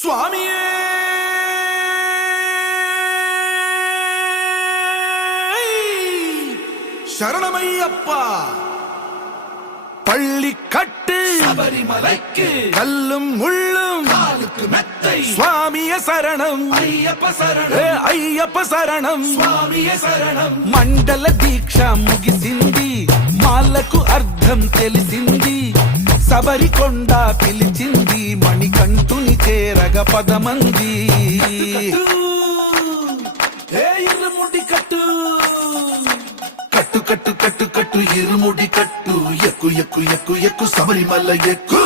சுவாமியே சரணமையப்பா. பள்ளி கட்டு சபரிமலைக்கு கல்லும் முள்ளும் காலுக்கு மெத்தை சுவாமிய சரணம் ஐயப்ப சரணம் అయ్యప్ప శరణం స్వామియ శరణం. మండల దీక్ష ముగిసింది, మాలకు అర్థం తెలిసింది, శబరికొండ పిలిచింది, మణికంఠుని చేరగ పదమంది. ఏ ఇరుముడి కట్టు కట్టు కట్టు కట్టు కట్టు ఇరుముడి కట్టు, ఎక్కు ఎక్కు ఎక్కు ఎక్కు శబరిమల ఎక్కు.